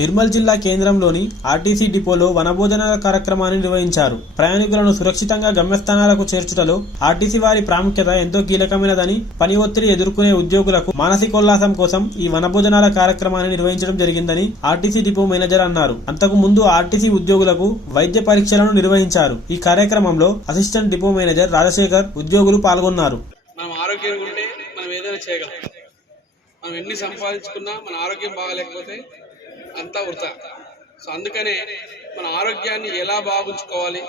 నిర్మల్ జిల్లా కేంద్రంలోని ఆర్టీసీ డిపోలో వనభోజనాల కార్యక్రమాన్ని నిర్వహించారు. ప్రయాణికులను సురక్షితంగా గమ్యస్థానాలకు చేర్చుటలో ఆర్టీసీ వారి ప్రాముఖ్యత ఎంతో కీలకమైనదని, పని ఒత్తిడి ఎదుర్కొనే ఉద్యోగులకు మానసికోల్లాసం కోసం ఈ వనభోజనాల కార్యక్రమాన్ని నిర్వహించడం జరిగిందని ఆర్టీసీ డిపో మేనేజర్ అన్నారు. అంతకు ముందు ఆర్టీసీ ఉద్యోగులకు వైద్య పరీక్షలను నిర్వహించారు. ఈ కార్యక్రమంలో అసిస్టెంట్ డిపో మేనేజర్ రాజశేఖర్, ఉద్యోగులు పాల్గొన్నారు. మనం ఆరోగ్యంగా ఉంటే మనం ఏదైనా చేయగలం. మనం ఎన్ని సంపాదించుకున్నా మన ఆరోగ్యం బాగాలేకపోతే అంతా వృథా. సో అందుకనే మన ఆరోగ్యాన్ని ఎలా బాగుంచుకోవాలి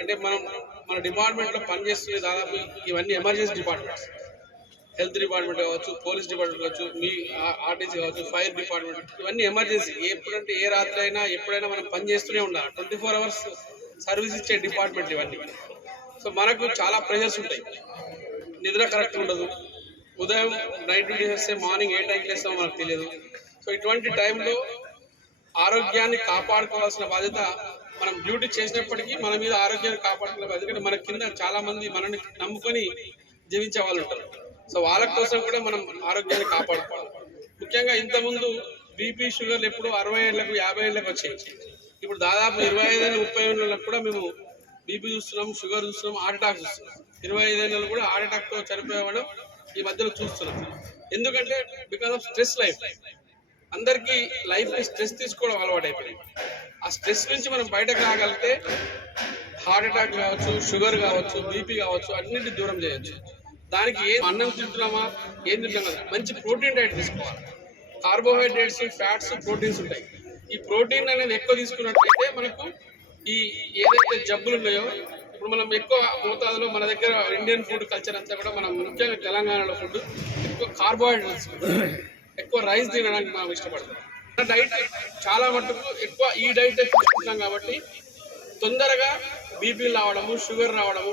అంటే మన డిపార్ట్మెంట్లో పనిచేస్తున్న దాదాపు ఇవన్నీ ఎమర్జెన్సీ డిపార్ట్మెంట్స్, హెల్త్ డిపార్ట్మెంట్ కావచ్చు, పోలీస్ డిపార్ట్మెంట్ కావచ్చు, మీ ఆర్టీసీ కావచ్చు, ఫైర్ డిపార్ట్మెంట్, ఇవన్నీ ఎమర్జెన్సీ. ఎప్పుడంటే ఏ రాత్రి అయినా ఎప్పుడైనా మనం పని చేస్తూనే ఉండాలి. 24 hours సర్వీస్ ఇచ్చే డిపార్ట్మెంట్ ఇవన్నీ. సో మనకు చాలా ప్రెషర్స్ ఉంటాయి. నిద్ర కరెక్ట్ ఉండదు. ఉదయం నైట్ డ్యూటీ చేస్తే మార్నింగ్ ఏ టైంకి వేస్తామో మనకు తెలియదు. సో ఇటువంటి టైంలో ఆరోగ్యాన్ని కాపాడుకోవాల్సిన బాధ్యత, మనం డ్యూటీ చేసినప్పటికీ మన మీద ఆరోగ్యాన్ని కాపాడుకునే బాధ్యత. ఎందుకంటే మన కింద చాలా మంది మనల్ని నమ్ముకొని జీవించే వాళ్ళు ఉంటారు. సో వాళ్ళ కోసం కూడా మనం ఆరోగ్యాన్ని కాపాడుకోవాలి. ముఖ్యంగా ఇంతకుముందు బీపీ, షుగర్లు ఎప్పుడు 60 ఏళ్ళకు 50 ఏళ్ళకు వచ్చాయి. ఇప్పుడు దాదాపు 25 ఏళ్ళు 30 ఏళ్ళకు కూడా మేము బీపీ చూస్తున్నాం, షుగర్ చూస్తున్నాం, హార్ట్ అటాక్ చూస్తున్నాం. 25 ఏళ్ళు కూడా హార్ట్ అటాక్తో చనిపోయేవాళ్ళం ఈ మధ్యలో చూస్తున్నాం. ఎందుకంటే బికాస్ ఆఫ్ స్ట్రెస్ లైఫ్. అందరికీ లైఫ్ని స్ట్రెస్ తీసుకోవడం అలవాటు అయిపోయింది. ఆ స్ట్రెస్ నుంచి మనం బయటకు రాగలిగితే హార్ట్ అటాక్ కావచ్చు, షుగర్ కావచ్చు, బీపీ కావచ్చు, అన్నింటి దూరం చేయొచ్చు. దానికి అన్నం తింటున్నామా, ఏం తింటున్నాం కదా, మంచి ప్రోటీన్ డైట్ తీసుకోవాలి. కార్బోహైడ్రేట్స్, ఫ్యాట్స్, ప్రోటీన్స్ ఉంటాయి. ఈ ప్రోటీన్ అనేది ఎక్కువ తీసుకున్నట్లయితే మనకు ఈ ఏదైతే జబ్బులు ఉన్నాయో, ఇప్పుడు మనం ఎక్కువ మోతాదులో మన దగ్గర ఇండియన్ ఫుడ్ కల్చర్ అంతా కూడా మనం ముఖ్యంగా తెలంగాణలో ఫుడ్ ఎక్కువ కార్బోహైడ్రేట్స్, ఎక్కువ రైస్ తినడానికి మనం ఇష్టపడతాం. డైట్ చాలా మటుకు ఎక్కువ ఈ డైట్ తీసుకుంటాం కాబట్టి తొందరగా బీపీ రావడము, షుగర్ రావడము,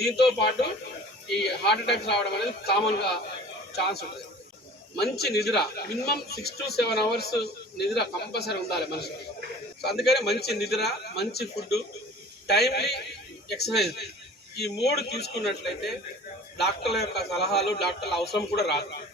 దీంతో పాటు ఈ హార్ట్ అటాక్స్ రావడం అనేది కామన్గా ఛాన్స్ ఉంటుంది. మంచి నిద్ర, మినిమం 6 to 7 hours నిద్ర కంపల్సరీ ఉండాలి మనిషికి. సో అందుకని మంచి నిద్ర, మంచి ఫుడ్, టైమ్లీ ఎక్సర్సైజ్, ఈ 3 తీసుకున్నట్లయితే డాక్టర్ల యొక్క సలహాలు, డాక్టర్ల అవసరం కూడా రాదు.